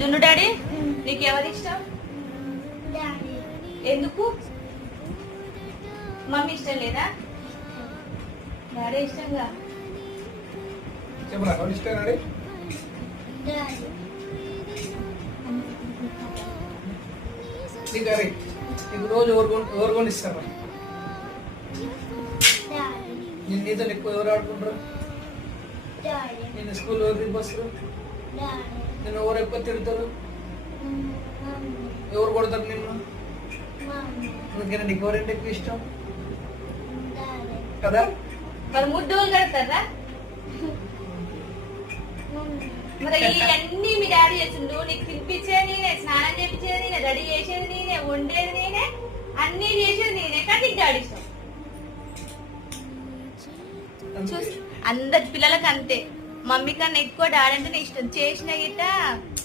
జున్ను డాడీ నీకు ఎవరి ఇష్టం? ఎందుకు? మమ్మీ ఇష్టం లేదా? డాడీ ఇష్టంగా చెప్పరా ఎవరు ఇష్టం డాడీ? నీకు అరే నీకు రోజు ఎవరు కొనిస్తారా? నేను నీతో ఎక్కువ ఎవరు ఆడుకుంటారు? నేను స్కూల్ ఎవరు దింపొస్తారు? నేను ఎవరు ఎక్కువ తిరుగుతారు? ఎవరు కొడతారు నిన్ను? అందుకని నీకు ఎవరంటే ఎక్కువ ఇష్టం కదా? మరి ముడ్డు కడతారా? మరి ఇవన్నీ మీ డాడీ చేసిండు. నీకు తినిపించేది నేనే, స్నానం చేయించేది నేనే, రెడీ చేసేది నేనే, వండేది నేనే, అన్ని చేసేది నేనే. కానీ నీకు డాడీ ఇష్టం. చూసి అందరి పిల్లలకి అంతే, మమ్మీ కన్నా ఎక్కువ డాడీ అంటే ఇష్టం. చేసిన గిట్ట